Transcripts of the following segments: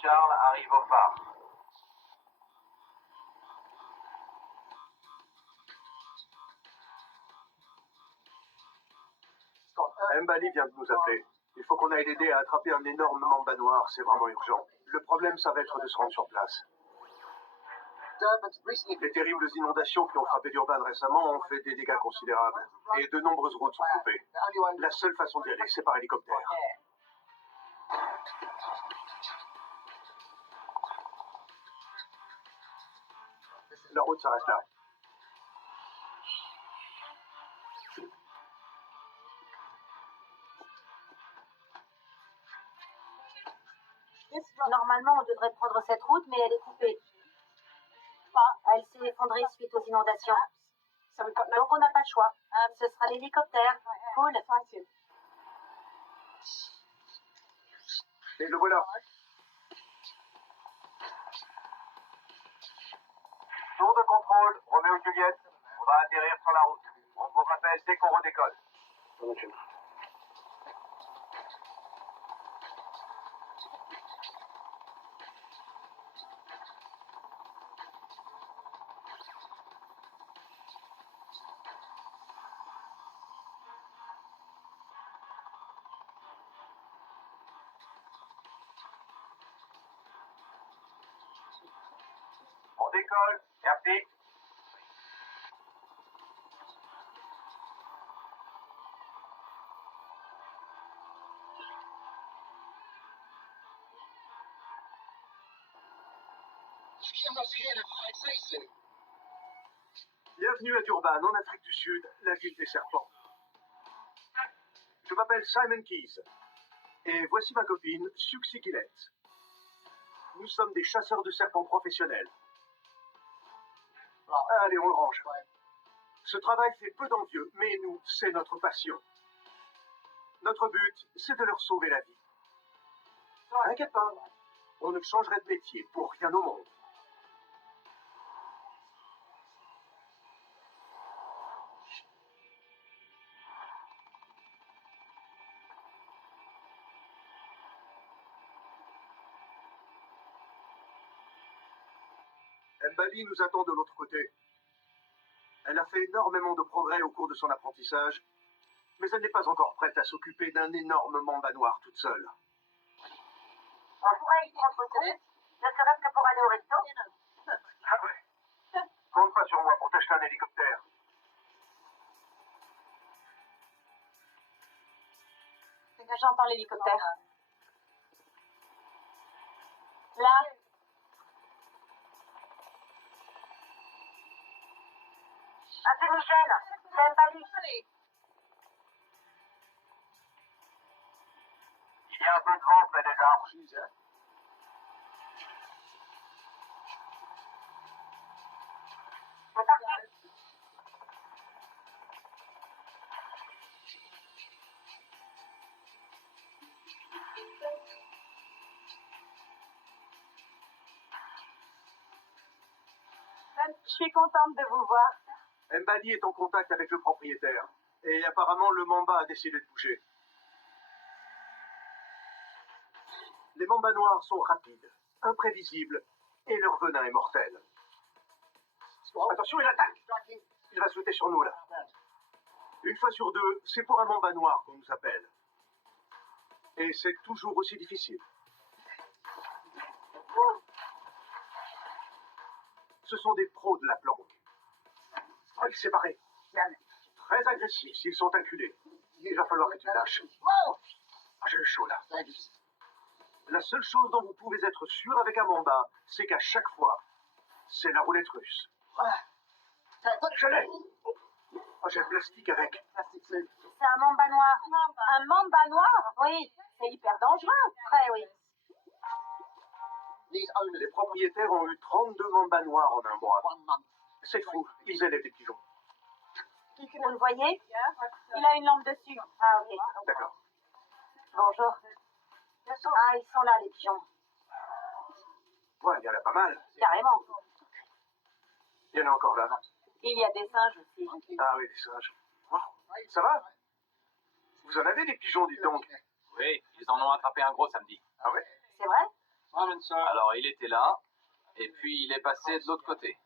Charles arrive au phare. Mbali vient de nous appeler. Il faut qu'on aille l'aider à attraper un énorme mamba noir, c'est vraiment urgent. Le problème, ça va être de se rendre sur place. Les terribles inondations qui ont frappé Durban récemment ont fait des dégâts considérables. Et de nombreuses routes sont coupées. La seule façon d'y aller, c'est par hélicoptère. La route s'arrête là. Normalement, on devrait prendre cette route, mais elle est coupée. Elle s'est effondrée suite aux inondations. Donc on n'a pas le choix. Ce sera l'hélicoptère. Cool. Et le voilà. Tour de contrôle, Roméo Juliette. On va atterrir sur la route. On vous rappelle dès qu'on redécolle. On décolle. Merci. Bienvenue à Durban, en Afrique du Sud, la ville des serpents. Je m'appelle Simon Keys. Et voici ma copine, Suxy Gillette. Nous sommes des chasseurs de serpents professionnels. Allez, on le range. Ce travail fait peu d'envieux, mais nous, c'est notre passion. Notre but, c'est de leur sauver la vie. T'inquiète pas, on ne changerait de métier pour rien au monde. Mbali nous attend de l'autre côté. Elle a fait énormément de progrès au cours de son apprentissage, mais elle n'est pas encore prête à s'occuper d'un énorme mamba noir toute seule. On pourrait y prendre route, ne serait-ce que pour aller au resto. Ah ouais. Compte pas sur moi pour t'acheter un hélicoptère. J'entends l'hélicoptère. Là. Ah, c'est Michel. C'est Mbali. Il y a un peu de vent près des arbres. C'est parti. Je suis contente de vous voir. Mbali est en contact avec le propriétaire. Et apparemment, le mamba a décidé de bouger. Les mambas noirs sont rapides, imprévisibles, et leur venin est mortel. Attention, il attaque! Il va sauter sur nous, là. Une fois sur deux, c'est pour un mamba noir qu'on nous appelle. Et c'est toujours aussi difficile. Ce sont des pros de la planque. Il s'est barré. Très agressifs s'ils sont inculés. Il va falloir que tu lâches. Ah, j'ai eu chaud, là. La seule chose dont vous pouvez être sûr avec un mamba, c'est qu'à chaque fois, c'est la roulette russe. Je l'ai. Oh, j'ai le plastique avec. C'est un mamba noir. Un mamba noir? Oui, c'est hyper dangereux. Très, oui. Les propriétaires ont eu 32 mambas noirs en un mois. C'est fou, ils élèvent des pigeons. Vous le voyez? Il a une lampe dessus. Ah, ok. D'accord. Bonjour. Ah, ils sont là, les pigeons. Ouais, il y en a pas mal. Carrément. Il y en a encore là. Il y a des singes aussi. Ah oui, des singes. Wow. Ça va? Vous en avez des pigeons, dites donc. Oui, ils en ont attrapé un gros samedi. Ah ouais? C'est vrai? Alors il était là, et puis il est passé de l'autre côté.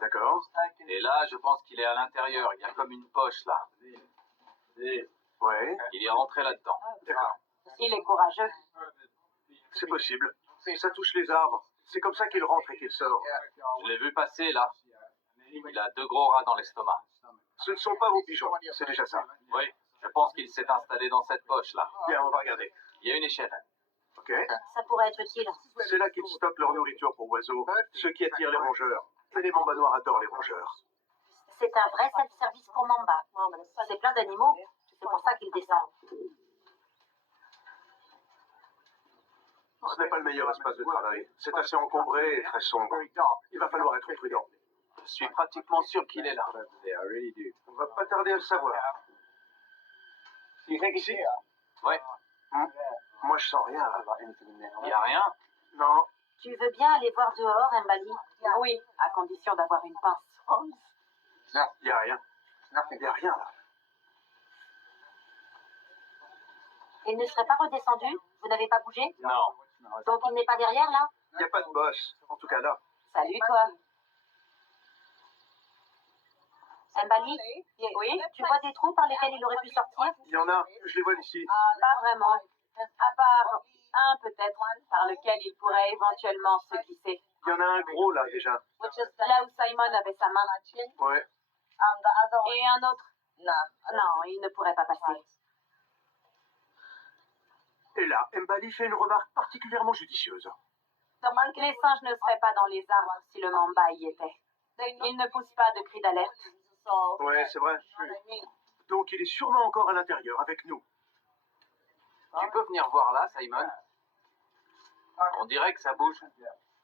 D'accord. Et là, je pense qu'il est à l'intérieur. Il y a comme une poche là. Ouais, Il est rentré là-dedans. d'accord. Il est courageux. C'est possible. Ça touche les arbres. C'est comme ça qu'il rentre et qu'il sort. Je l'ai vu passer là. Il a 2 gros rats dans l'estomac. Ce ne sont pas vos pigeons, c'est déjà ça. Oui, je pense qu'il s'est installé dans cette poche là. Bien, on va regarder. Il y a une échelle. Ok. Ça pourrait être utile. C'est là qu'ils stockent leur nourriture pour oiseaux, ceux qui attirent les rongeurs. Et les mambas noirs adorent les rongeurs. C'est un vrai self-service pour Mamba. C'est plein d'animaux. C'est pour ça qu'il descend. Ce n'est pas le meilleur espace de travail. C'est assez encombré et très sombre. Il va falloir être prudent. Je suis pratiquement sûr qu'il est là. On va pas tarder à le savoir. Ici? Ouais, Moi, je sens rien. Là. il n'y a rien. Non, Tu veux bien aller voir dehors, Mbali? Oui, à condition d'avoir une pince. il n'y a rien. Il n'y a rien là. Il ne serait pas redescendu? Vous n'avez pas bougé? Non. Donc il n'est pas derrière, là? Il n'y a pas de boss. En tout cas là. Salut, toi. Mbali? Oui? Tu vois des trous par lesquels il aurait pu sortir? Il y en a. Je les vois d'ici. Pas vraiment. À part un, peut-être, par lequel il pourrait éventuellement se glisser. Il y en a un gros là déjà. Là où Simon avait sa main. Ouais. Et un autre? Non, il ne pourrait pas passer. Et là, Mbali fait une remarque particulièrement judicieuse. Les singes ne seraient pas dans les arbres si le mamba y était. Ils ne poussent pas de cris d'alerte. Ouais, c'est vrai. Donc il est sûrement encore à l'intérieur avec nous. Tu peux venir voir là, Simon? On dirait que ça bouge.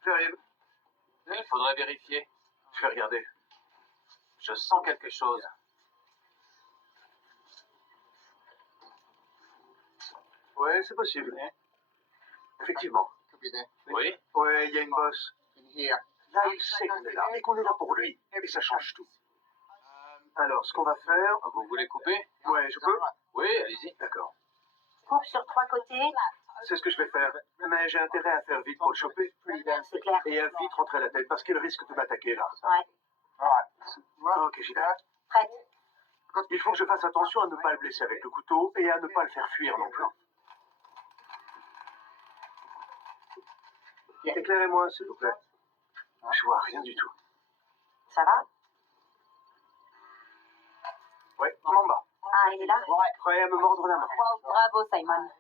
J'arrive. Il faudrait vérifier. Je vais regarder. Je sens quelque chose. Ouais, c'est possible. Effectivement. Oui? Ouais, il y a une bosse. Là, il sait qu'on est là et qu'on est là pour lui. Et ça change tout. Alors, ce qu'on va faire... Vous voulez couper? Ouais, je peux? Oui, allez-y. D'accord. Coupe sur 3 côtés, C'est ce que je vais faire. Mais j'ai intérêt à faire vite pour le choper. c'est clair. Et à vite rentrer la tête parce qu'il risque de m'attaquer là. Ouais, Ok, j'y vais. prête. Il faut que je fasse attention à ne pas le blesser avec le couteau et à ne pas le faire fuir non plus. Éclairez-moi, s'il vous plaît. Je vois rien du tout. Ça va? Ouais, Mamba. Ah, il est là? Prêt à me mordre la main. Bravo, Simon.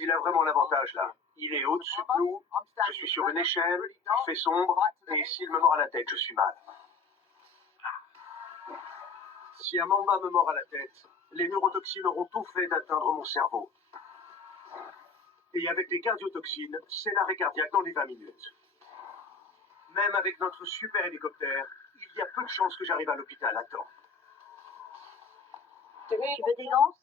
Il a vraiment l'avantage là. Il est au-dessus de nous, je suis sur une échelle, il fait sombre, et s'il me mord à la tête, je suis mal. Si un mamba me mord à la tête, les neurotoxines auront tout fait d'atteindre mon cerveau. Et avec les cardiotoxines, c'est l'arrêt cardiaque dans les 20 minutes. Même avec notre super hélicoptère, il y a peu de chances que j'arrive à l'hôpital à temps. Tu veux des gants?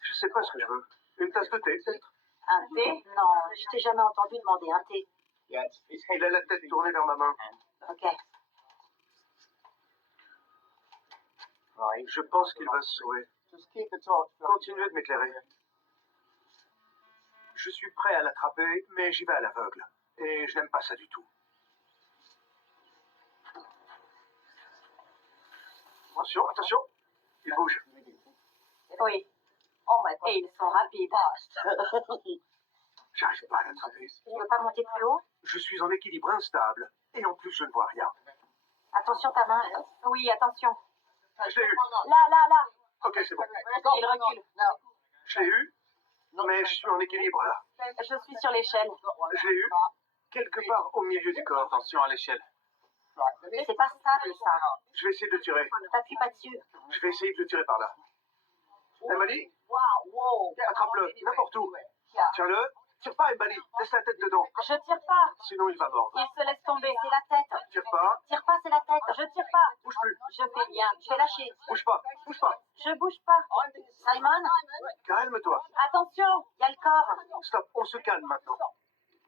Je sais pas ce que je veux. Une tasse de thé, peut-être? Un thé? Non, je t'ai jamais entendu demander un thé. Il a la tête tournée vers ma main. Ok. Je pense qu'il va se sauver. Continuez de m'éclairer. Je suis prêt à l'attraper, mais j'y vais à l'aveugle. Et je n'aime pas ça du tout. Attention, attention. Il bouge. Oui. Et ils sont rapides. J'arrive pas à l'attraper. Tu veux pas monter plus haut? Je suis en équilibre instable. Et en plus, je ne vois rien. Attention ta main. Oui, attention. Je l'ai eu. Là. Ok, c'est bon. Il recule. Je l'ai eu. Mais je suis en équilibre là. Je suis sur l'échelle. Je l'ai eu. Quelque part au milieu du corps. Attention à l'échelle. C'est pas stable, ça. Je vais essayer de le tirer. T'appuies pas dessus. Je vais essayer de le tirer par là. Mbali, attrape-le, n'importe où. Tiens-le. Tire pas, Mbali. Laisse la tête dedans. Je tire pas. Sinon, il va mordre. Il se laisse tomber. C'est la tête. Tire pas. Tire pas, c'est la tête. Je tire pas. Bouge plus. Je fais rien. Je vais lâcher. Bouge pas. Bouge pas. Je bouge pas. Simon, Calme-toi. attention. Il y a le corps. Stop. On se calme maintenant.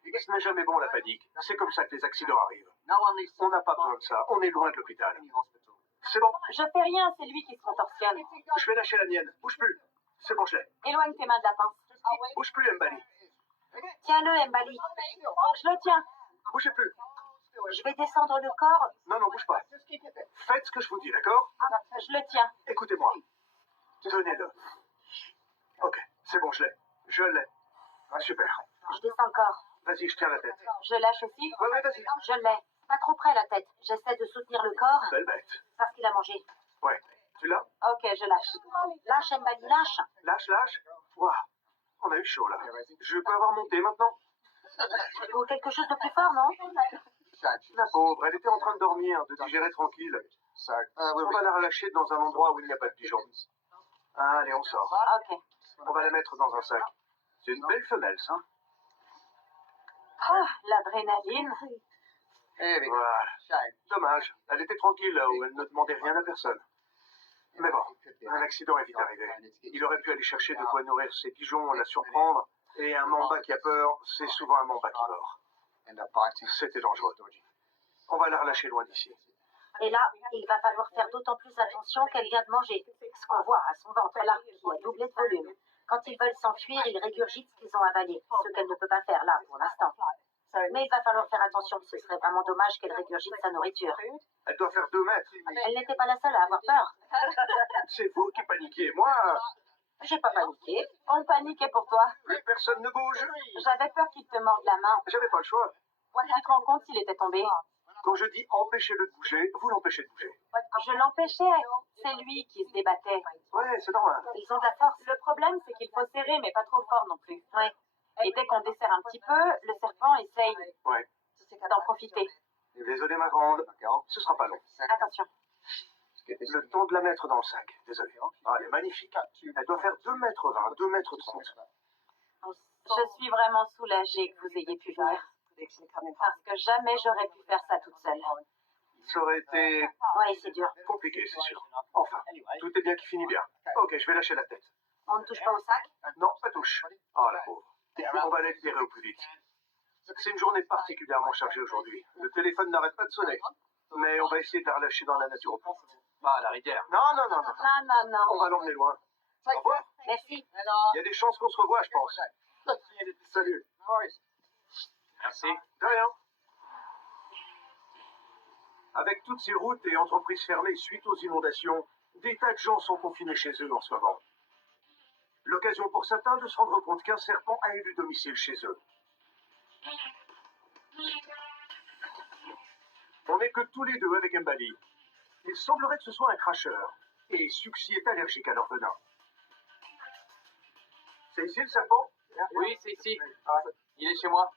Ce n'est jamais bon la panique. C'est comme ça que les accidents arrivent. On n'a pas besoin de ça. On est loin de l'hôpital. C'est bon. Je fais rien. C'est lui qui se contorsionne. Je vais lâcher la mienne. Bouge plus. C'est bon, je l'ai. Éloigne tes mains de la pince. Bouge plus, Mbali. Tiens-le, Mbali. Je le tiens. Bougez plus. Je vais descendre le corps. Non, non, bouge pas. Faites ce que je vous dis, d'accord? Je le tiens. Écoutez-moi. Tenez-le. Ok, c'est bon, je l'ai. Je l'ai. Ah, super. Je descends le corps. Vas-y, je tiens la tête. Je lâche aussi. Ouais, vas-y. Je l'ai. Pas trop près la tête. J'essaie de soutenir le corps Belle bête. parce qu'il a mangé. Ouais. Tu l'as? Ok, je lâche. Lâche, Mbali, lâche. Lâche, lâche. Waouh. On a eu chaud, là. Je peux avoir mon thé maintenant? Ou quelque chose de plus fort, non? La pauvre, elle était en train de dormir, de digérer tranquille. On va la relâcher dans un endroit où il n'y a pas de pigeons. Allez, on sort. Ok. On va la mettre dans un sac. C'est une belle femelle, ça. Ah, l'adrénaline. Voilà. Dommage. Elle était tranquille là-haut, elle ne demandait rien à personne. Mais bon, un accident est vite arrivé. Il aurait pu aller chercher de quoi nourrir ses pigeons, la surprendre. Et un mamba qui a peur, c'est souvent un mamba qui mord. C'était dangereux. On va la relâcher loin d'ici. Et là, il va falloir faire d'autant plus attention qu'elle vient de manger. Ce qu'on voit à son ventre là, qui a doublé de volume. Quand ils veulent s'enfuir, ils régurgitent ce qu'ils ont avalé, ce qu'elle ne peut pas faire là pour l'instant. Mais il va falloir faire attention, ce serait vraiment dommage qu'elle régurgite sa nourriture. Elle doit faire 2 mètres. Elle n'était pas la seule à avoir peur. C'est vous qui paniquez. Moi, J'ai pas paniqué. On paniquait pour toi. plus personne ne bouge. J'avais peur qu'il te morde la main. J'avais pas le choix. Tu te rends compte s'il était tombé? Quand je dis empêchez-le de bouger, vous l'empêchez de bouger. Je l'empêchais. C'est lui qui se débattait. Ouais, c'est normal. Ils ont de la force. Le problème, c'est qu'il faut serrer, mais pas trop fort non plus. Ouais. Et dès qu'on desserre un petit peu, le serpent essaye Ouais. d'en profiter. Désolé, ma grande. Ce sera pas long. Attention. Le temps de la mettre dans le sac. Désolé. Ah, elle est magnifique. Elle doit faire 2 mètres 20, 2 mètres 30. Je suis vraiment soulagée que vous ayez pu venir. Parce que jamais j'aurais pu faire ça toute seule. Ça aurait été Ouais, c'est dur. compliqué, c'est sûr. Enfin, tout est bien qui finit bien. Ok, je vais lâcher la tête. On ne touche pas au sac? Non, pas touche. Ah, la pauvre. On va la libérer au plus vite. C'est une journée particulièrement chargée aujourd'hui. Le téléphone n'arrête pas de sonner. Mais on va essayer de la relâcher dans la nature au plus vite. Bah, à la rivière. Non, non, non, non. Non, non, non. On va l'emmener loin. Au revoir. Merci. Il y a des chances qu'on se revoie, je pense. Salut. Merci. De rien. Avec toutes ces routes et entreprises fermées suite aux inondations, des tas de gens sont confinés chez eux en ce moment. L'occasion pour certains de se rendre compte qu'un serpent a élu domicile chez eux. On n'est que tous les deux avec Mbali. Il semblerait que ce soit un cracheur, et Suxi est allergique à leur venin. C'est ici le serpent? Oui, c'est ici. Il est chez moi.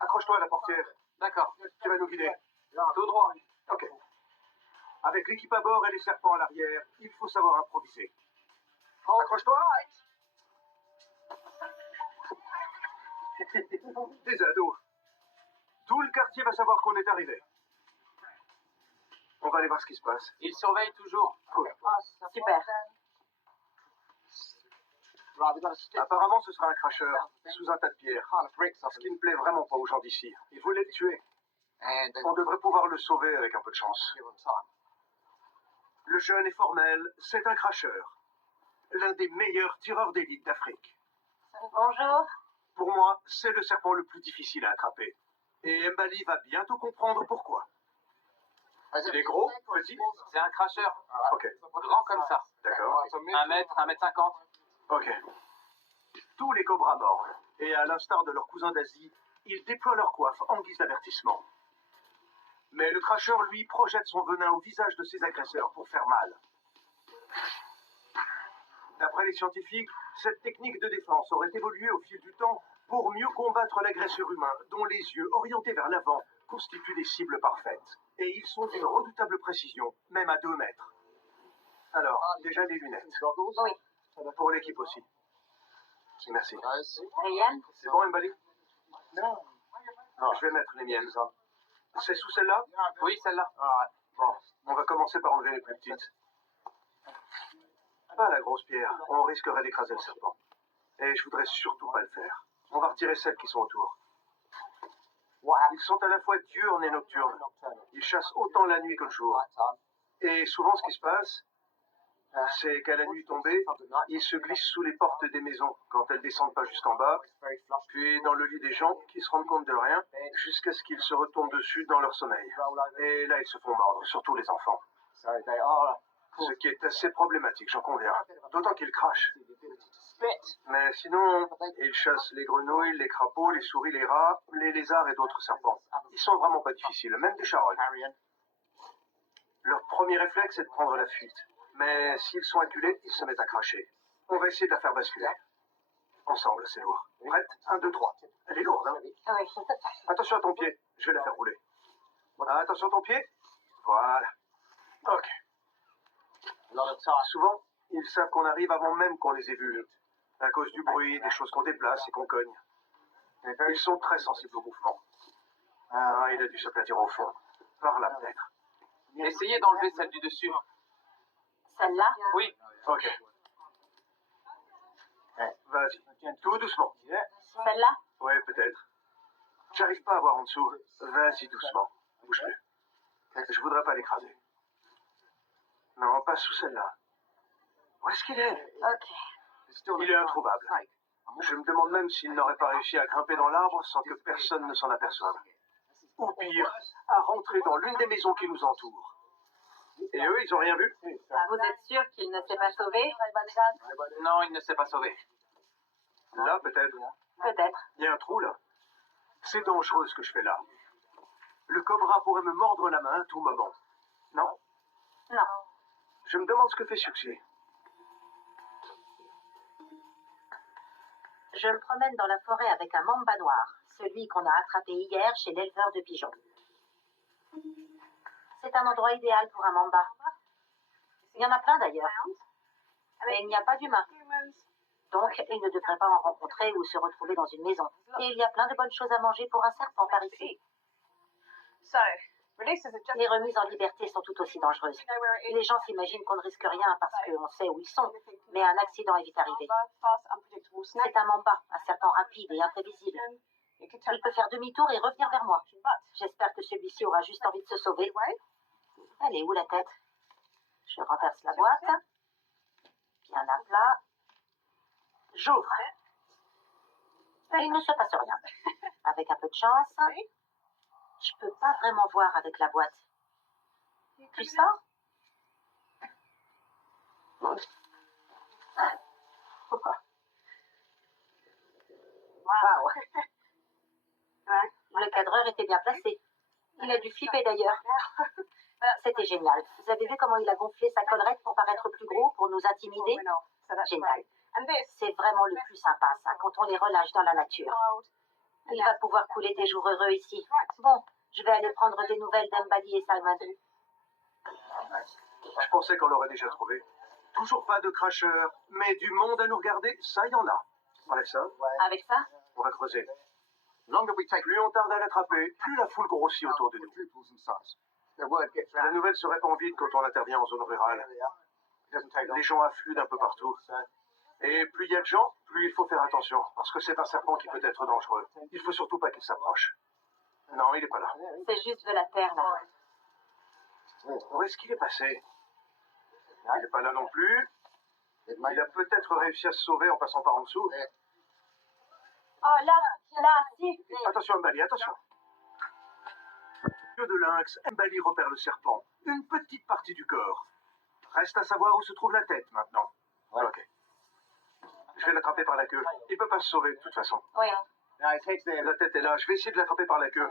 Accroche-toi à la portière, D'accord. tu vas nous guider. Tout droit. Ok. Avec l'équipe à bord et les serpents à l'arrière, il faut savoir improviser. Accroche-toi! Des ados. Tout le quartier va savoir qu'on est arrivé. On va aller voir ce qui se passe. Il surveille toujours. Cool. Super. Apparemment, ce sera un cracheur, sous un tas de pierres. Ce qui ne plaît vraiment pas aux gens d'ici. Ils voulaient le tuer. On devrait pouvoir le sauver avec un peu de chance. Le jeune est formel, c'est un cracheur. L'un des meilleurs tireurs d'élite d'Afrique. Bonjour. Pour moi, c'est le serpent le plus difficile à attraper. Et Mbali va bientôt comprendre pourquoi. Il est gros, petit? C'est un cracheur. Ok, Grand comme ça. d'accord. 1 mètre, 1 mètre 50. Ok. Tous les cobras mordent. Et à l'instar de leurs cousins d'Asie, ils déploient leur coiffe en guise d'avertissement. Mais le cracheur, lui, projette son venin au visage de ses agresseurs pour faire mal. D'après les scientifiques, cette technique de défense aurait évolué au fil du temps pour mieux combattre l'agresseur humain, dont les yeux orientés vers l'avant constituent des cibles parfaites. Et ils sont d'une redoutable précision, même à 2 mètres. Alors, déjà les lunettes. Oui. Pour l'équipe aussi. Merci. Ryan? C'est bon, Mbali? Non. Je vais mettre les miennes. C'est sous celle-là? Oui, celle-là. Bon, on va commencer par enlever les plus petites. Pas la grosse pierre, on risquerait d'écraser le serpent. Et je voudrais surtout pas le faire. On va retirer celles qui sont autour. Ils sont à la fois diurnes et nocturnes. Ils chassent autant la nuit que le jour. Et souvent, ce qui se passe, c'est qu'à la nuit tombée, ils se glissent sous les portes des maisons quand elles descendent pas jusqu'en bas, puis dans le lit des gens qui se rendent compte de rien, jusqu'à ce qu'ils se retournent dessus dans leur sommeil. Et là, ils se font mordre, surtout les enfants. Ce qui est assez problématique, j'en conviens. D'autant qu'ils crachent. Mais sinon, ils chassent les grenouilles, les crapauds, les souris, les rats, les lézards et d'autres serpents. Ils sont vraiment pas difficiles, même des charognes. Leur premier réflexe est de prendre la fuite. Mais s'ils sont acculés, ils se mettent à cracher. On va essayer de la faire basculer. Ensemble, c'est lourd. Prête? 1, 2, 3. Elle est lourde, hein? Oui. Attention à ton pied, je vais la faire rouler. Attention à ton pied. Voilà. Ok. Souvent, ils savent qu'on arrive avant même qu'on les ait vus. À cause du bruit, des choses qu'on déplace et qu'on cogne. Ils sont très sensibles au mouvement. Ah, il a dû s'aplatir au fond. Par là, peut-être. Essayez d'enlever celle du dessus. Celle-là? Oui. Ok. Vas-y. Tout doucement. Celle-là? Ouais, peut-être. J'arrive pas à voir en dessous. Vas-y, doucement. Bouge plus. Je voudrais pas l'écraser. Non, pas sous celle-là. Où est-ce qu'il est? Ok. Il est introuvable. Je me demande même s'il n'aurait pas réussi à grimper dans l'arbre sans que personne ne s'en aperçoive. Ou pire, à rentrer dans l'une des maisons qui nous entourent. Et eux, ils ont rien vu? Vous êtes sûr qu'il ne s'est pas sauvé? Non, il ne s'est pas sauvé. Là, peut-être. Peut-être. Il y a un trou, là. C'est dangereux, ce que je fais là. Le cobra pourrait me mordre la main à tout moment. Non? Non. Je me demande ce que fait Suxy. Je me promène dans la forêt avec un mamba noir, celui qu'on a attrapé hier chez l'éleveur de pigeons. C'est un endroit idéal pour un mamba. Il y en a plein d'ailleurs. Mais il n'y a pas d'humains. Donc, il ne devrait pas en rencontrer ou se retrouver dans une maison. Et il y a plein de bonnes choses à manger pour un serpent par ici. Les remises en liberté sont tout aussi dangereuses. Les gens s'imaginent qu'on ne risque rien parce qu'on sait où ils sont, mais un accident est vite arrivé. C'est un mamba, un serpent rapide et imprévisible. Il peut faire demi-tour et revenir vers moi. J'espère que celui-ci aura juste envie de se sauver. Elle est où la tête? Je renverse la boîte. Bien à plat. J'ouvre. Il ne se passe rien. Avec un peu de chance, je peux pas vraiment voir avec la boîte. Tu sors? Waouh. Le cadreur était bien placé. Il a dû flipper d'ailleurs. C'était génial. Vous avez vu comment il a gonflé sa collerette pour paraître plus gros, pour nous intimider? Génial. C'est vraiment le plus sympa, ça, quand on les relâche dans la nature. Il va pouvoir couler des jours heureux ici. Bon, je vais aller prendre des nouvelles d'Embali et Simon. Je pensais qu'on l'aurait déjà trouvé. Toujours pas de cracheurs, mais du monde à nous regarder, ça, il y en a. Enlève ça, Avec ça? on va creuser. Plus on tarde à l'attraper, plus la foule grossit autour de nous. La nouvelle se répand vite quand on intervient en zone rurale. Les gens affluent d'un peu partout. Et plus il y a de gens, plus il faut faire attention, parce que c'est un serpent qui peut être dangereux. Il faut surtout pas qu'il s'approche. Non, il est pas là. C'est juste de la terre, là. Où est-ce qu'il est passé? Il n'est pas là non plus. Il a peut-être réussi à se sauver en passant par en dessous. Oh, là, si. Attention, Mbali, attention. Yeux de lynx, Mbali repère le serpent. Une petite partie du corps. Reste à savoir où se trouve la tête maintenant. Ok. Je vais l'attraper par la queue. Il peut pas se sauver de toute façon. Oui. La tête est là. Je vais essayer de l'attraper par la queue.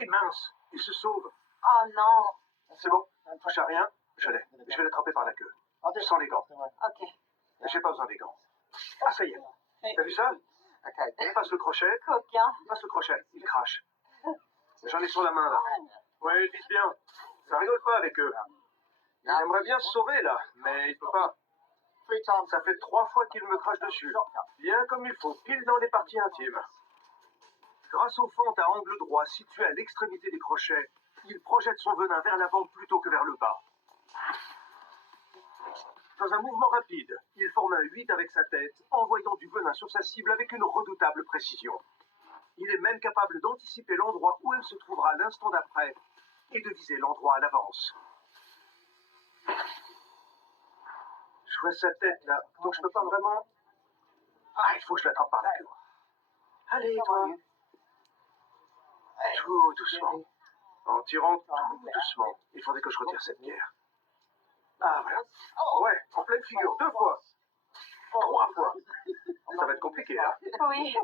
Et mince, il se sauve. Oh non. C'est bon, touche à rien. Je l'ai. Je vais l'attraper par la queue. Sans les gants. Ok. J'ai pas besoin des gants. Ah, ça y est. T'as vu ça? Passe le crochet. Coquin. Passe le crochet. Il crache. J'en ai sur la main, là. Ouais, ils disent bien. Ça rigole pas avec eux. Il aimerait bien se sauver, là, mais il peut pas. Ça fait 3 fois qu'il me crache dessus. Bien comme il faut, pile dans les parties intimes. Grâce aux fentes à angle droit situées à l'extrémité des crochets, il projette son venin vers l'avant plutôt que vers le bas. Dans un mouvement rapide, il forme un 8 avec sa tête, envoyant du venin sur sa cible avec une redoutable précision. Il est même capable d'anticiper l'endroit où elle se trouvera l'instant d'après et de viser l'endroit à l'avance. Je vois sa tête là, donc je peux pas vraiment... Ah, il faut que je l'attrape par la queue. Allez, toi. Tout doucement. En tirant tout doucement. Il faudrait que je retire cette pierre. Ah, voilà. Ouais, en pleine figure, 2 fois. 3 fois. Ça va être compliqué, là. Oui.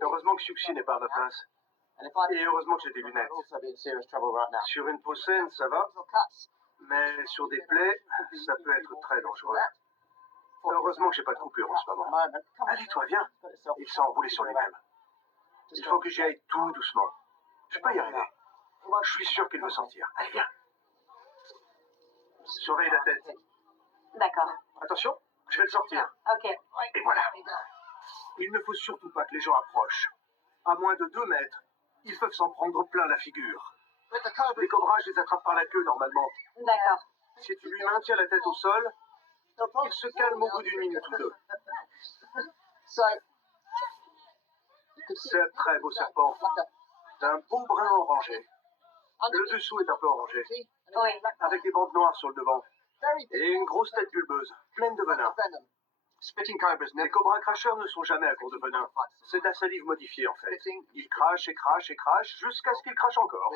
Heureusement que Suxi n'est pas à ma place. Et heureusement que j'ai des lunettes. Sur une peau saine, ça va. Mais sur des plaies, ça peut être très dangereux. Heureusement que j'ai pas de coupure en ce moment. Allez, toi, viens. Il s'est enroulé sur lui-même. Il faut que j'y aille tout doucement. Je peux y arriver. Je suis sûr qu'il veut sortir. Allez, viens. Surveille la tête. D'accord. Attention, je vais le sortir. Ok. Et voilà. Il ne faut surtout pas que les gens approchent. À moins de 2 mètres, ils peuvent s'en prendre plein la figure. Les cobras, je les attrape par la queue normalement. D'accord. Si tu lui maintiens la tête au sol, il se calme au bout d'1 minute ou 2. C'est un très beau serpent. D'un beau brun orangé. Le dessous est un peu orangé, Oui. avec des bandes noires sur le devant. Et une grosse tête bulbeuse, pleine de venin. Les cobras cracheurs ne sont jamais à court de venin. C'est de la salive modifiée en fait. Ils crachent et crachent et crachent jusqu'à ce qu'ils crachent encore.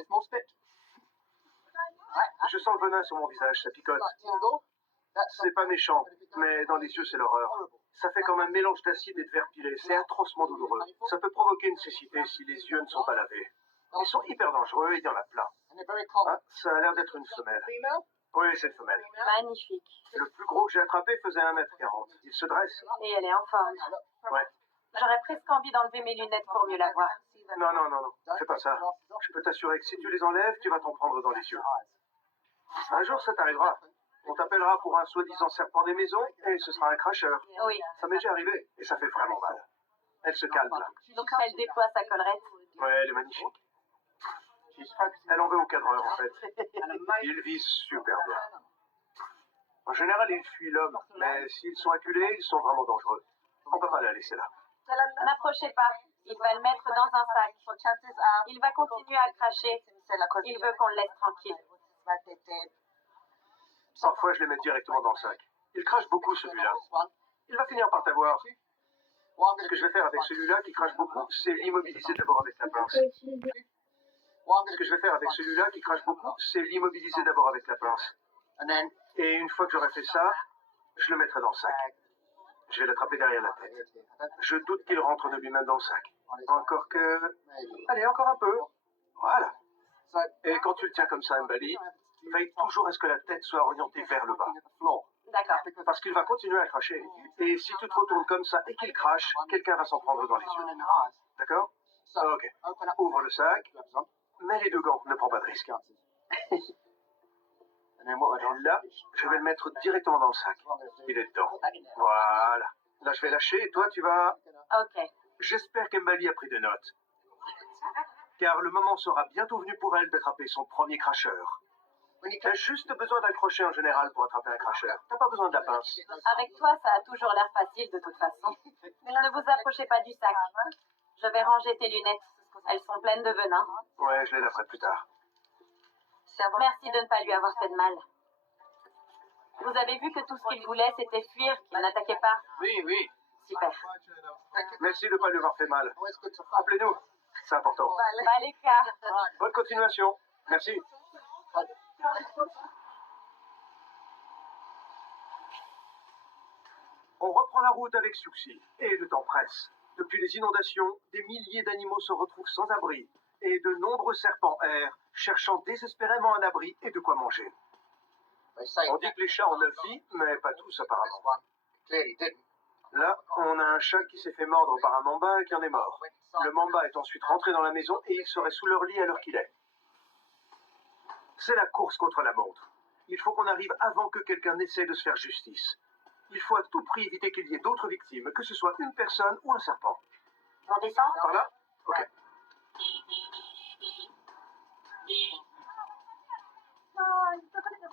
Je sens le venin sur mon visage, ça picote. C'est pas méchant, mais dans les yeux c'est l'horreur. Ça fait comme un mélange d'acide et de verre pilé. C'est atrocement douloureux. Ça peut provoquer une cécité si les yeux ne sont pas lavés. Ils sont hyper dangereux et il y en a plein. Ah, ça a l'air d'être une femelle. Oui, c'est une femelle. Magnifique. Le plus gros que j'ai attrapé faisait 1m40. Il se dresse. Et elle est en forme. Ouais. J'aurais presque envie d'enlever mes lunettes pour mieux la voir. Non, non, non, non. Fais pas ça. Je peux t'assurer que si tu les enlèves, tu vas t'en prendre dans les yeux. Un jour, ça t'arrivera. On t'appellera pour un soi-disant serpent des maisons et ce sera un cracheur. Oui. Ça m'est déjà arrivé et ça fait vraiment mal. Elle se calme là. Donc elle déploie sa collerette. Ouais, elle est magnifique. Elle en veut au cadreur en fait. Il vise super bien. En général, ils fuient l'homme, mais s'ils sont acculés, ils sont vraiment dangereux. On peut pas la laisser là. N'approchez pas. Il va le mettre dans un sac. Il va continuer à cracher. Il veut qu'on le laisse tranquille. Parfois, je les mets directement dans le sac. Il crache beaucoup celui-là. Il va finir par t'avoir. Ce que je vais faire avec celui-là qui crache beaucoup, c'est l'immobiliser d'abord avec la pince. Ce que je vais faire avec celui-là qui crache beaucoup, c'est l'immobiliser d'abord avec la pince. Et une fois que j'aurai fait ça, je le mettrai dans le sac. Je vais l'attraper derrière la tête. Je doute qu'il rentre de lui-même dans le sac. Encore que... Allez, encore un peu. Voilà. Et quand tu le tiens comme ça, Mbali, veille toujours à ce que la tête soit orientée vers le bas. D'accord. Parce qu'il va continuer à cracher. Et si tu te retournes comme ça et qu'il crache, quelqu'un va s'en prendre dans les yeux. D'accord? Ok. Ouvre le sac. Mets les 2 gants, ne prends pas de risque. Là, je vais le mettre directement dans le sac. Il est dedans. Voilà. Là, je vais lâcher et toi, tu vas... Ok. J'espère qu'Embali a pris des notes. Car le moment sera bientôt venu pour elle d'attraper son premier cracheur. T'as juste besoin d'un crochet en général pour attraper un cracheur. T'as pas besoin de la pince. Avec toi, ça a toujours l'air facile de toute façon. Ne vous approchez pas du sac. Je vais ranger tes lunettes. Elles sont pleines de venin. Ouais, je les laverai plus tard. Merci de ne pas lui avoir fait de mal. Vous avez vu que tout ce qu'il voulait, c'était fuir, qu'il n'attaquait pas. Oui, oui. Super. Merci de ne pas lui avoir fait mal. Appelez-nous. C'est important. Baleka. Bonne continuation. Merci. On reprend la route avec Suxi. Et le temps presse. Depuis les inondations, des milliers d'animaux se retrouvent sans abri. Et de nombreux serpents errent, cherchant désespérément un abri et de quoi manger. On dit que les chats ont 9 vies, mais pas tous apparemment. Là, on a un chat qui s'est fait mordre par un mamba et qui en est mort. Le mamba est ensuite rentré dans la maison et il serait sous leur lit à l'heure qu'il est. C'est la course contre la montre. Il faut qu'on arrive avant que quelqu'un n'essaie de se faire justice. Il faut à tout prix éviter qu'il y ait d'autres victimes, que ce soit une personne ou un serpent. On descend? Par là? Ok.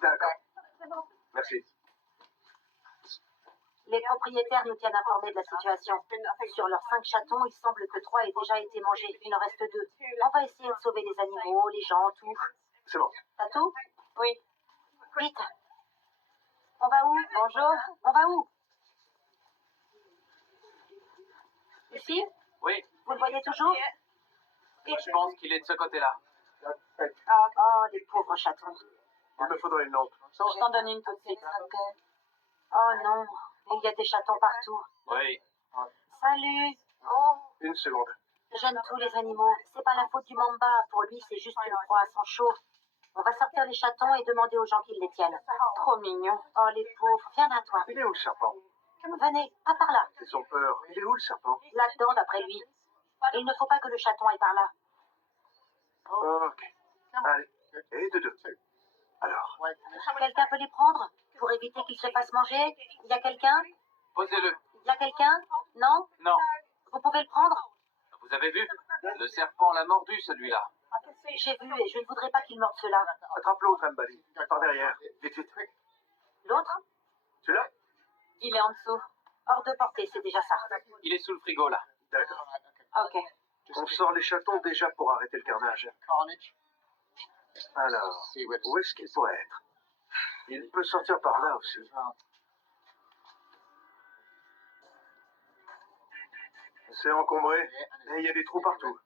D'accord. Merci. Les propriétaires nous tiennent informés de la situation. Sur leurs 5 chatons, il semble que 3 aient déjà été mangés. Il en reste 2. On va essayer de sauver les animaux, les gens, tout. C'est bon. T'as tout? Oui. Vite. On va où? Bonjour. On va où? Ici? Oui, Vous le voyez toujours? je pense qu'il est de ce côté-là. Oh, les pauvres chatons. Il me faudrait une lampe. Je t'en donne une tout de suite. Oh non, il y a des chatons partout. Oui, Salut. Une seconde. J'aime tous les animaux. C'est pas la faute du mamba. Pour lui, c'est juste une proie à son chaud. On va sortir les chatons et demander aux gens qu'ils les tiennent. Trop mignon. Oh, les pauvres. Viens à toi. Il est où le serpent? Venez, pas par là. Ils ont peur. Il est où le serpent? Là-dedans, d'après lui. Il ne faut pas que le chaton aille par là. Ok. Allez. Et de deux. Alors, Quelqu'un peut les prendre pour éviter qu'ils se fassent manger? Il y a quelqu'un? posez-le. Il y a quelqu'un? Non? Non, Vous pouvez le prendre? vous avez vu? Le serpent l'a mordu, celui-là. J'ai vu et je ne voudrais pas qu'il morde cela. attrape l'autre, Mbali. Par derrière. Vite, vite. L'autre? Celui-là? Il est en dessous. Hors de portée, c'est déjà ça. Il est sous le frigo, là. D'accord. Ok. On sort les chatons déjà pour arrêter le carnage. Alors, où est-ce qu'il pourrait être? Il peut sortir par là aussi. C'est encombré et il y a des trous partout.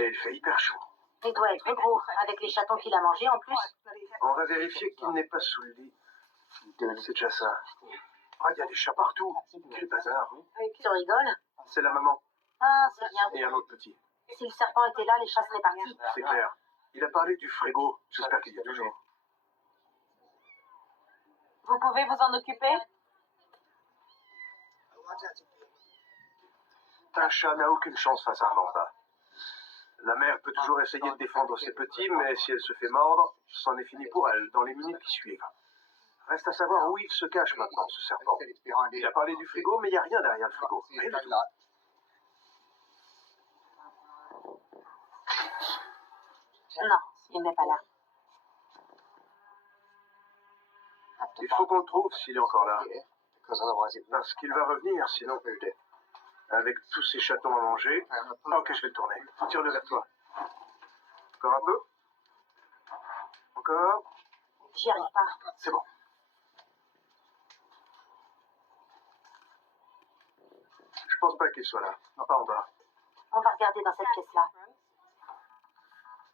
Et il fait hyper chaud. Il doit être gros, avec les chatons qu'il a mangés en plus. On va vérifier qu'il n'est pas sous le lit. C'est déjà ça. Ah, il y a des chats partout. Quel bazar. Tu rigoles? C'est la maman Ah, c'est bien. et un autre petit. Si le serpent était là, les chats seraient partis. C'est clair. Il a parlé du frigo. J'espère qu'il y a toujours. Vous pouvez vous en occuper? Un chat n'a aucune chance face à un mamba. La mère peut toujours essayer de défendre ses petits, mais si elle se fait mordre, c'en est fini pour elle dans les minutes qui suivent. Reste à savoir où il se cache maintenant, ce serpent. Il a parlé du frigo, mais il n'y a rien derrière le frigo. Rien du tout. Non, il n'est pas là. Il faut qu'on le trouve s'il est encore là. Parce qu'il va revenir, sinon. Avec tous ces chatons à manger. Ok, je vais le tourner. Tire-le vers toi. Encore un peu. Encore. J'y arrive pas. C'est bon. Je pense pas qu'il soit là. Pas en bas. On va regarder dans cette pièce-là.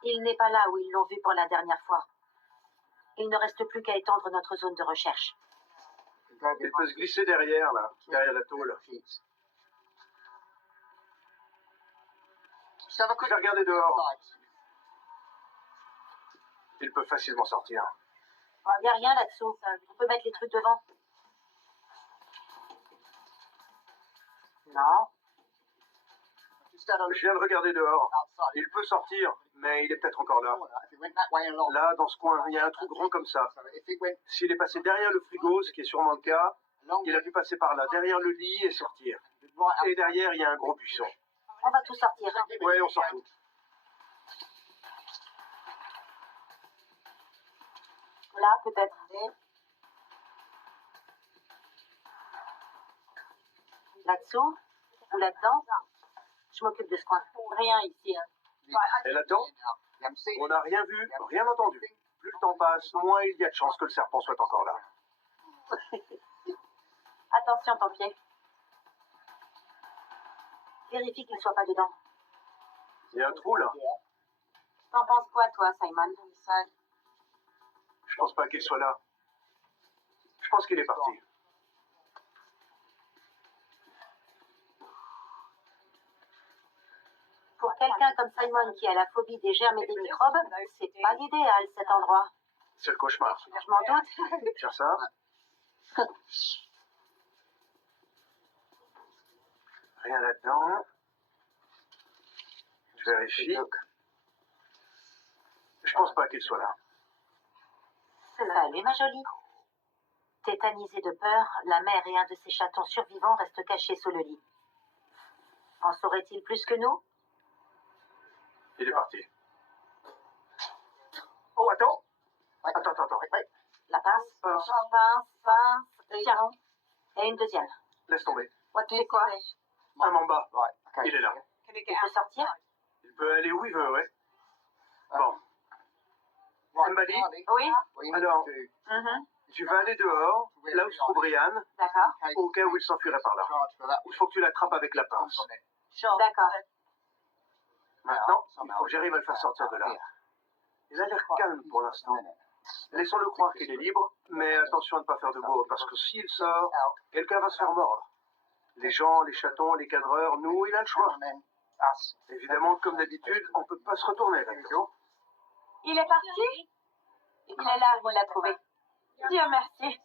Il n'est pas là où ils l'ont vu pour la dernière fois. Il ne reste plus qu'à étendre notre zone de recherche. Il peut se glisser derrière, là. Derrière la tôle. Je vais regarder dehors. Il peut facilement sortir. Il n'y a rien là-dessous. On peut mettre les trucs devant. Non. Je viens de regarder dehors. Il peut sortir, mais il est peut-être encore là. Là, dans ce coin, il y a un trou grand comme ça. S'il est passé derrière le frigo, ce qui est sûrement le cas, il a pu passer par là, derrière le lit et sortir. Et derrière, il y a un gros buisson. On va tout sortir. Ouais, on sort tout. Là, peut-être. Là-dessous? Ou là-dedans? Je m'occupe de ce coin. Rien ici. Et là-dedans, on n'a rien vu, rien entendu. Plus le temps passe, moins il y a de chances que le serpent soit encore là. Attention, ton pied. Vérifie qu'il ne soit pas dedans. Il y a un trou là. T'en penses quoi, toi, Simon? Je pense pas qu'il soit là. Je pense qu'il est parti. Pour quelqu'un comme Simon qui a la phobie des germes et des microbes, c'est pas l'idéal, cet endroit. C'est le cauchemar. Je m'en doute. Tiens ça. Rien là-dedans. Je vérifie. Je pense pas qu'il soit là. Salut, ma jolie. Tétanisée de peur, la mère et un de ses chatons survivants restent cachés sous le lit. En saurait-il plus que nous? Il est parti. Oh, attends. Attends. La pince? Pince. Pince. Tiens. Et une deuxième. Laisse tomber. C'est quoi? Un mamba. Il est là. Il peut sortir? Il peut aller où il veut, ouais. Bon. Mbali, Oui. alors, Mhm. tu vas aller dehors, là où se trouve Ryan, D'accord. au cas où il s'enfuirait par là. Il faut que tu l'attrapes avec la pince. D'accord. Maintenant, il faut que j'arrive à le faire sortir de là. Il a l'air calme pour l'instant. Laissons-le croire qu'il est libre, mais attention à ne pas faire de bourre, parce que s'il sort, quelqu'un va se faire mordre. Les gens, les chatons, les cadreurs, nous, il a le choix. Évidemment, comme d'habitude, on ne peut pas se retourner là-dedans. Il est parti? Il est là, il l'a trouvé. Dieu merci.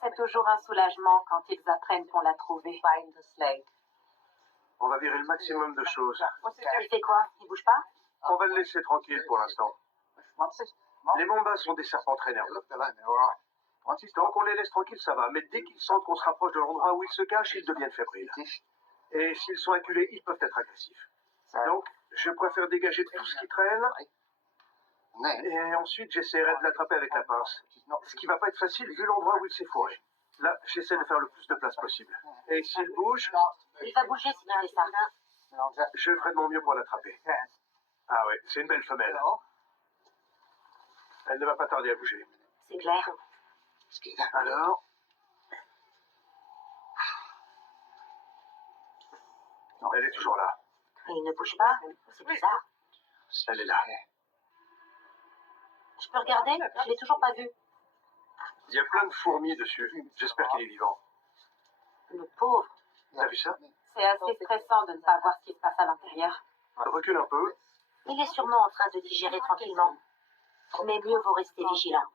C'est toujours un soulagement quand ils apprennent qu'on l'a trouvé. On va virer le maximum de choses. Il fait quoi? Il bouge pas? On va le laisser tranquille pour l'instant. Les Mambas sont des serpents très nerveux. Tant qu'on les laisse tranquilles, ça va. Mais dès qu'ils sentent qu'on se rapproche de l'endroit où ils se cachent, ils deviennent fébriles. Et s'ils sont acculés, ils peuvent être agressifs. Donc, je préfère dégager tout ce qui traîne. Et ensuite, j'essaierai de l'attraper avec la pince. Ce qui va pas être facile vu l'endroit où il s'est fourré. Là, j'essaie de faire le plus de place possible. Et s'il bouge, Il va bouger si tu fais ça. je ferai de mon mieux pour l'attraper. Ah ouais, c'est une belle femelle. Elle ne va pas tarder à bouger. C'est clair. Alors, elle est toujours là. Et il ne bouge pas. C'est bizarre. Elle est là. Je peux regarder? Je l'ai toujours pas vu. Il y a plein de fourmis dessus. J'espère qu'il est vivant. Le pauvre. T'as vu ça? C'est assez stressant de ne pas voir ce qui se passe à l'intérieur. Recule un peu. Il est sûrement en train de digérer tranquillement. Mais mieux vaut rester vigilant.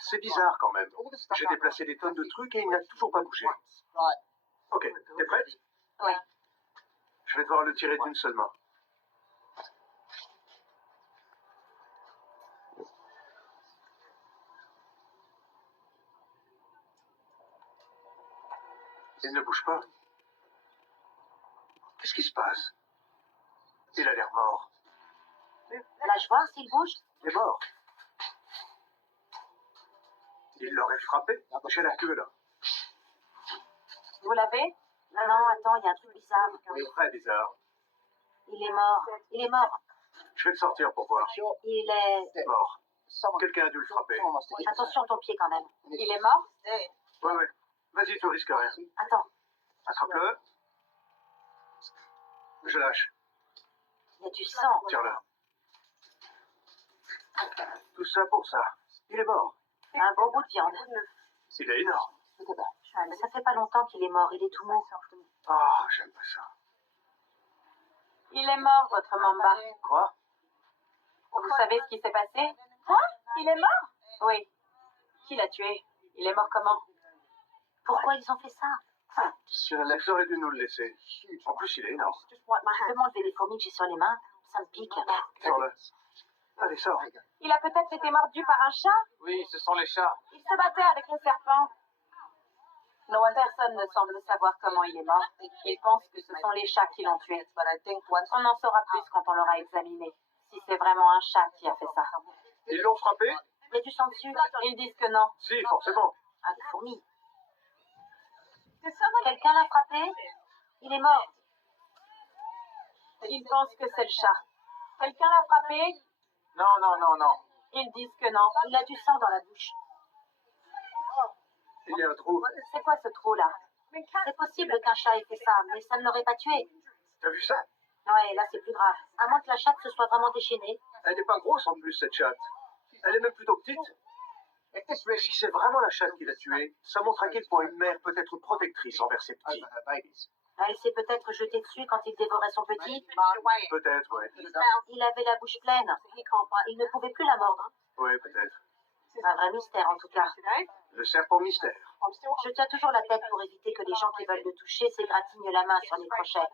C'est bizarre quand même. J'ai déplacé des tonnes de trucs et il n'a toujours pas bougé. Ok, t'es prête? Ouais. Je vais devoir le tirer d'une seule main. Il ne bouge pas. Qu'est-ce qui se passe? Il a l'air mort. Lâche voir s'il bouge. Il est mort. Il l'aurait frappé. J'ai la queue là. Vous l'avez? Non, attends, il y a un truc bizarre. Très bizarre. Il est mort. Il est mort. Je vais le sortir pour voir. Il est... Mort. Quelqu'un a dû le frapper. Attention ton pied quand même. Il est mort? Ouais. Vas-y, tu risques rien. Attends, Attrape-le. Je lâche. il y a du sang. Tire-le. Tout ça pour ça. Il est mort. Un bon bout de viande. Il est énorme. Mais ça fait pas longtemps qu'il est mort. Il est tout mou. Ah, j'aime pas ça. Il est mort, votre mamba. Quoi? Vous savez ce qui s'est passé? Quoi? Il est mort? Oui. Qui l'a tué? Il est mort comment? Pourquoi ils ont fait ça? Ils auraient dû nous le laisser. En plus, il est énorme. Je peux m'enlever les fourmis que j'ai sur les mains? Ça me pique. Sors-le. Allez, sors. Il a peut-être été mordu par un chat? Oui, ce sont les chats. Il se battait avec le serpent. Personne ne semble savoir comment il est mort. Ils pensent que ce sont les chats qui l'ont tué. On en saura plus quand on l'aura examiné. Si c'est vraiment un chat qui a fait ça. Ils l'ont frappé? Il y a du sang dessus. Ils disent que non. Si, forcément. Ah, des fourmis. Quelqu'un l'a frappé? Il est mort. Ils pensent que c'est le chat. Quelqu'un l'a frappé? Non. Ils disent que non. Il a du sang dans la bouche. Il y a un trou. C'est quoi ce trou-là? C'est possible qu'un chat ait fait ça, mais ça ne l'aurait pas tué. T'as vu ça? Ouais, là c'est plus grave. À moins que la chatte se soit vraiment déchaînée. Elle n'est pas grosse en plus, cette chatte. Elle est même plutôt petite. Mais si c'est vraiment la chatte qui l'a tuée, ça montre à quel point une mère peut être protectrice envers ses petits. Elle s'est peut-être jetée dessus quand il dévorait son petit. Peut-être, ouais. Il avait la bouche pleine. Il ne pouvait plus la mordre. Ouais, peut-être. Un vrai mystère en tout cas. Le serpent mystère. Je tiens toujours la tête pour éviter que les gens qui veulent le toucher s'égratignent la main sur les crochets.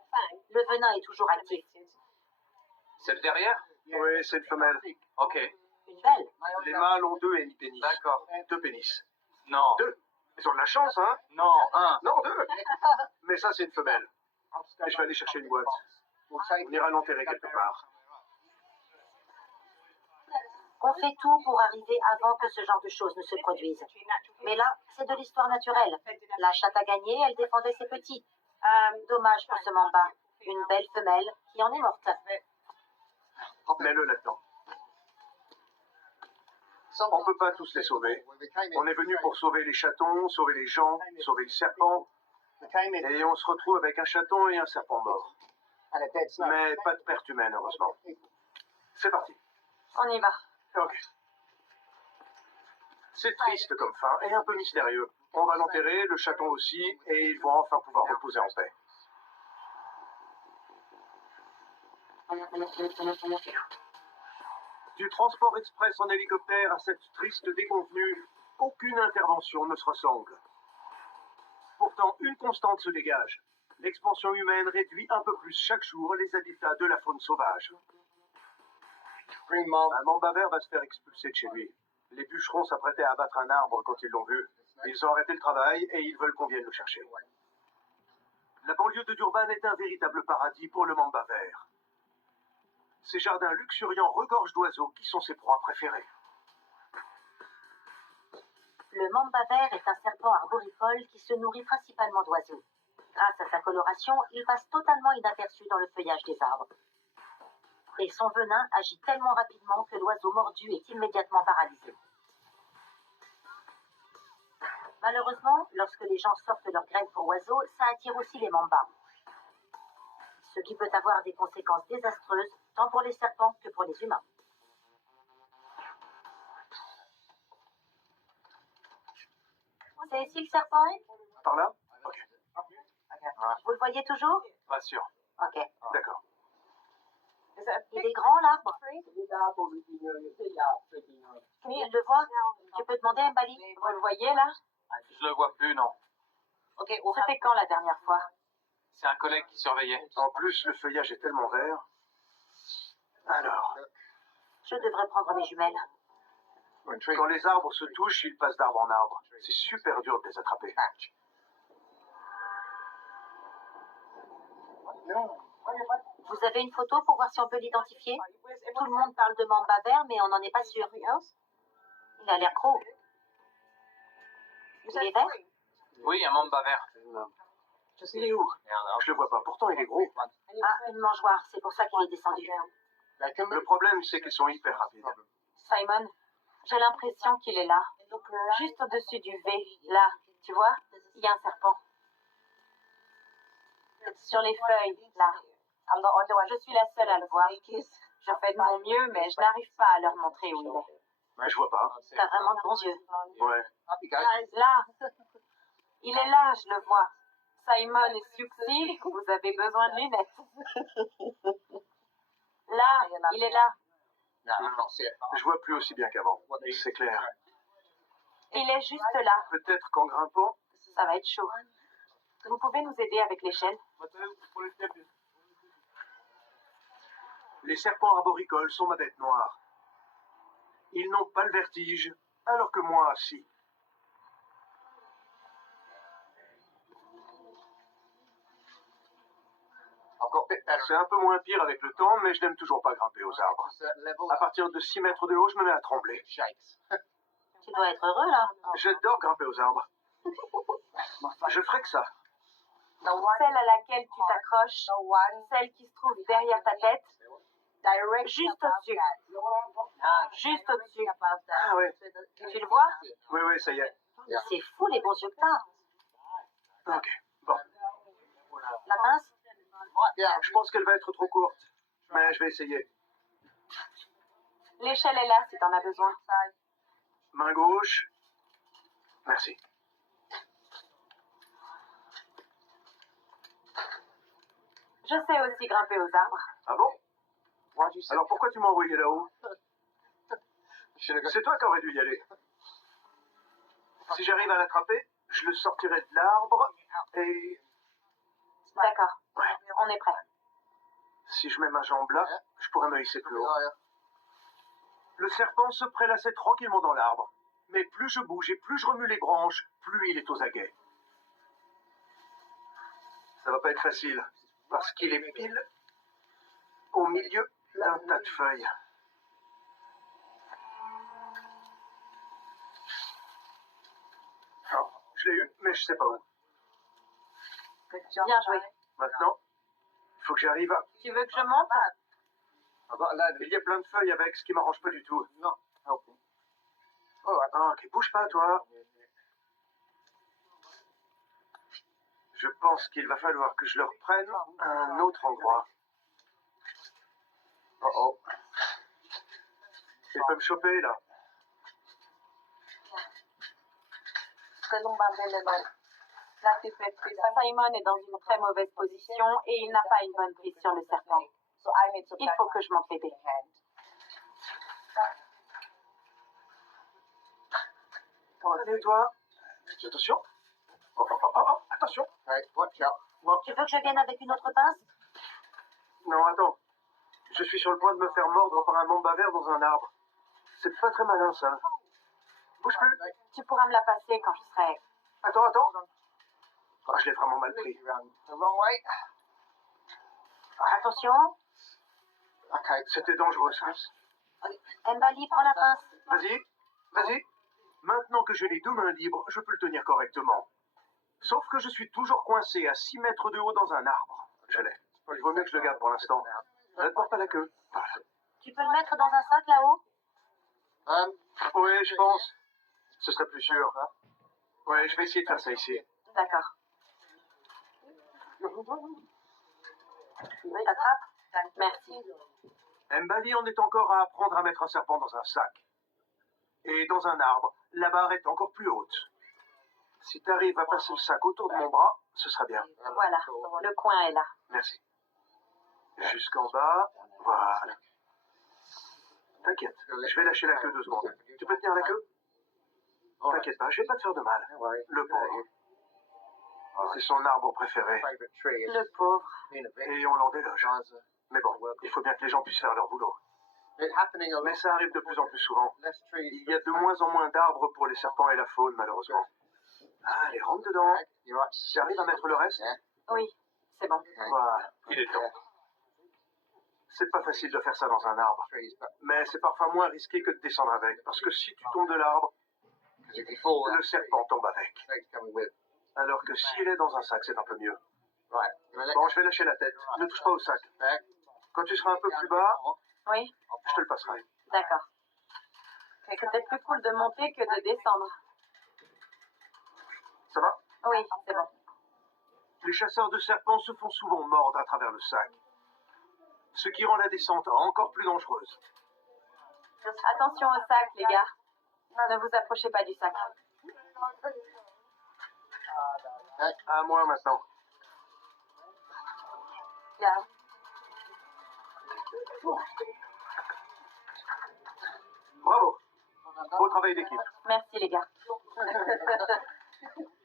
Le venin est toujours actif. Celle derrière? Oui, c'est une femelle. Ok, Une belle. Les mâles ont 2 hémipénis. d'accord. 2 pénis. Non. 2. Ils ont de la chance, hein? Non, un. Non, 2. Mais ça, c'est une femelle. Et je vais aller chercher une boîte. On ira l'enterrer quelque part. On fait tout pour arriver avant que ce genre de choses ne se produisent. Mais là, c'est de l'histoire naturelle. La chatte a gagné, elle défendait ses petits. Dommage pour ce mamba. Une belle femelle qui en est morte. Mets-le là-dedans. On peut pas tous les sauver. On est venu pour sauver les chatons, sauver les gens, sauver le serpent, et on se retrouve avec un chaton et un serpent mort. Mais pas de perte humaine, heureusement. C'est parti. On y va. Ok. C'est triste comme fin et un peu mystérieux. On va l'enterrer, le chaton aussi, et ils vont enfin pouvoir reposer en paix. Du transport express en hélicoptère à cette triste déconvenue, aucune intervention ne se ressemble. Pourtant, une constante se dégage. L'expansion humaine réduit un peu plus chaque jour les habitats de la faune sauvage. Un mamba vert va se faire expulser de chez lui. Les bûcherons s'apprêtaient à abattre un arbre quand ils l'ont vu. Ils ont arrêté le travail et ils veulent qu'on vienne le chercher. La banlieue de Durban est un véritable paradis pour le mamba vert. Ces jardins luxuriants regorgent d'oiseaux qui sont ses proies préférées. Le mamba vert est un serpent arboricole qui se nourrit principalement d'oiseaux. Grâce à sa coloration, il passe totalement inaperçu dans le feuillage des arbres. Et son venin agit tellement rapidement que l'oiseau mordu est immédiatement paralysé. Malheureusement, lorsque les gens sortent leurs graines pour oiseaux, ça attire aussi les mambas. Ce qui peut avoir des conséquences désastreuses, tant pour les serpents que pour les humains. C'est ici le serpent? Par là? Ok, Vous le voyez toujours? Pas sûr. Ok. d'accord. Il est grand, l'arbre? Oui, je le vois. Tu peux demander à Mbali. Vous le voyez, là? Je le vois plus, non. C'était quand la dernière fois? C'est un collègue qui surveillait. En plus, le feuillage est tellement vert. Alors, Je devrais prendre mes jumelles. quand les arbres se touchent, ils passent d'arbre en arbre. C'est super dur de les attraper. Vous avez une photo pour voir si on peut l'identifier? Tout le monde parle de mamba vert, mais on n'en est pas sûr. Il a l'air gros. Il est vert? Oui, un mamba vert. Il est où? Je le vois pas. Pourtant, il est gros. Ah, une mangeoire, c'est pour ça qu'il est descendu. Le problème, c'est qu'ils sont hyper rapides. Simon, j'ai l'impression qu'il est là, juste au-dessus du V, là, tu vois, il y a un serpent. Sur les feuilles, là. Je suis la seule à le voir. Je fais de mon mieux, mais je n'arrive pas à leur montrer où il est. Mais je vois pas. T'as vraiment de bons yeux. Ouais. Là, il est là, je le vois. Simon et Suxy, vous avez besoin de lunettes. Là, il est là. Je vois plus aussi bien qu'avant. C'est clair. Il est juste là. Peut-être qu'en grimpant, Ça va être chaud. Vous pouvez nous aider avec l'échelle? les serpents arboricoles sont ma bête noire. Ils n'ont pas le vertige, alors que moi, si. C'est un peu moins pire avec le temps, mais je n'aime toujours pas grimper aux arbres. À partir de 6 mètres de haut, je me mets à trembler. Tu dois être heureux, là. J'adore grimper aux arbres. Je ferai que ça. Celle à laquelle tu t'accroches, celle qui se trouve derrière ta tête, juste au-dessus. Juste au-dessus. Ah ouais. Tu le vois? Oui, oui, ça y est. C'est fou les bons yeux que t'as. Ok, bon. La pince? Je pense qu'elle va être trop courte, mais je vais essayer. L'échelle est là si t'en as besoin. Main gauche. Merci. Je sais aussi grimper aux arbres. Ah bon? Alors pourquoi tu m'as envoyé là-haut? C'est toi qui aurais dû y aller. Si j'arrive à l'attraper, je le sortirai de l'arbre et... D'accord, Ouais. on est prêt. Si je mets ma jambe là, je pourrais me hisser plus haut. Le serpent se prélassait tranquillement dans l'arbre. Mais plus je bouge et plus je remue les branches, plus il est aux aguets. Ça va pas être facile, parce qu'il est pile au milieu d'un tas de feuilles. Oh, je l'ai eu, mais je sais pas où. Bien joué. Maintenant, il faut que j'arrive à... Tu veux que je monte? Il y a plein de feuilles avec, ce qui m'arrange pas du tout. Ok, bouge pas, toi. Je pense qu'il va falloir que je le reprenne à un autre endroit. Oh. Il peut me choper, là. Simon est dans une très mauvaise position et il n'a pas une bonne prise sur le serpent. Il faut que je monte l'aider. Allez, toi. Attention. Attention. Tu veux que je vienne avec une autre pince? Non, attends. Je suis sur le point de me faire mordre par un mamba vert dans un arbre. C'est pas très malin, ça. Bouge plus. Tu pourras me la passer quand je serai... Attends. Ah, je l'ai vraiment mal pris. Attention. C'était dangereux, ça. Mbali, prends la pince. Vas-y. Maintenant que j'ai les deux mains libres, je peux le tenir correctement. Sauf que je suis toujours coincé à 6 mètres de haut dans un arbre. Je l'ai. Il vaut mieux que je le garde pour l'instant. Ne te mords pas la queue. Voilà. Tu peux le mettre dans un sac là-haut? Oui, je pense. Ce serait plus sûr. Oui, je vais essayer de faire ça ici. D'accord. T'attrapes? Merci. Mbali en est encore à apprendre à mettre un serpent dans un sac. Et dans un arbre, la barre est encore plus haute. Si tu arrives à passer le sac autour de mon bras, ce sera bien. Voilà, le coin est là. Merci. Jusqu'en bas, voilà. T'inquiète, je vais lâcher la queue 2 secondes. Tu peux tenir la queue? T'inquiète pas, je vais pas te faire de mal. Le pauvre. C'est son arbre préféré. Le pauvre. Et on l'en déloge. Mais bon, il faut bien que les gens puissent faire leur boulot. Mais ça arrive de plus en plus souvent. Il y a de moins en moins d'arbres pour les serpents et la faune, malheureusement. Allez, rentre dedans. Tu arrives à mettre le reste? Oui, c'est bon. Voilà, il est temps. C'est pas facile de faire ça dans un arbre. Mais c'est parfois moins risqué que de descendre avec. Parce que si tu tombes de l'arbre, le serpent tombe avec. Alors que s'il est dans un sac, c'est un peu mieux. Bon, je vais lâcher la tête. Ne touche pas au sac. Quand tu seras un peu plus bas, Oui, je te le passerai. d'accord. C'est peut-être plus cool de monter que de descendre. Ça va? Oui, c'est bon. Les chasseurs de serpents se font souvent mordre à travers le sac. Ce qui rend la descente encore plus dangereuse. Attention au sac, les gars. Ne vous approchez pas du sac. À moi maintenant. Bravo. Beau travail d'équipe. Merci, les gars.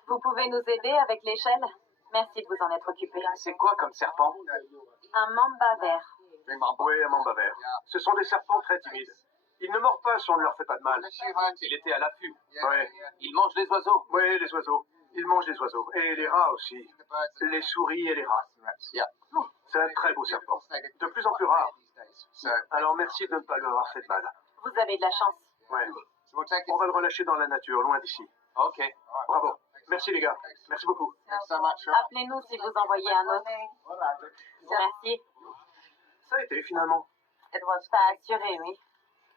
Vous pouvez nous aider avec l'échelle? Merci de vous en être occupé. C'est quoi comme serpent? Un mamba vert. Oui, un mamba vert. Ce sont des serpents très timides. Ils ne mordent pas si on ne leur fait pas de mal. Il était à l'affût. Oui, Il mange les oiseaux. oui, les oiseaux. Ils mangent les oiseaux. Et les rats aussi. Les souris et les rats. C'est un très beau serpent. De plus en plus rare. Alors merci de ne pas lui avoir fait de mal. Vous avez de la chance. Ouais. On va le relâcher dans la nature, loin d'ici. Ok. Bravo. Merci les gars. Merci beaucoup. Appelez-nous si vous envoyez un autre. Merci. Ça a été finalement. Ça a assuré, oui.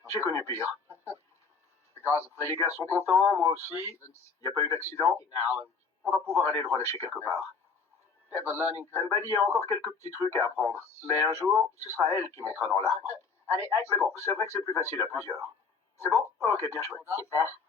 J'ai connu pire. Les gars sont contents, moi aussi. Il n'y a pas eu d'accident. On va pouvoir aller le relâcher quelque part. Mbali a encore quelques petits trucs à apprendre. Mais un jour, ce sera elle qui montera dans l'arbre. Mais bon, c'est vrai que c'est plus facile à plusieurs. C'est bon? Ok, bien joué. Super.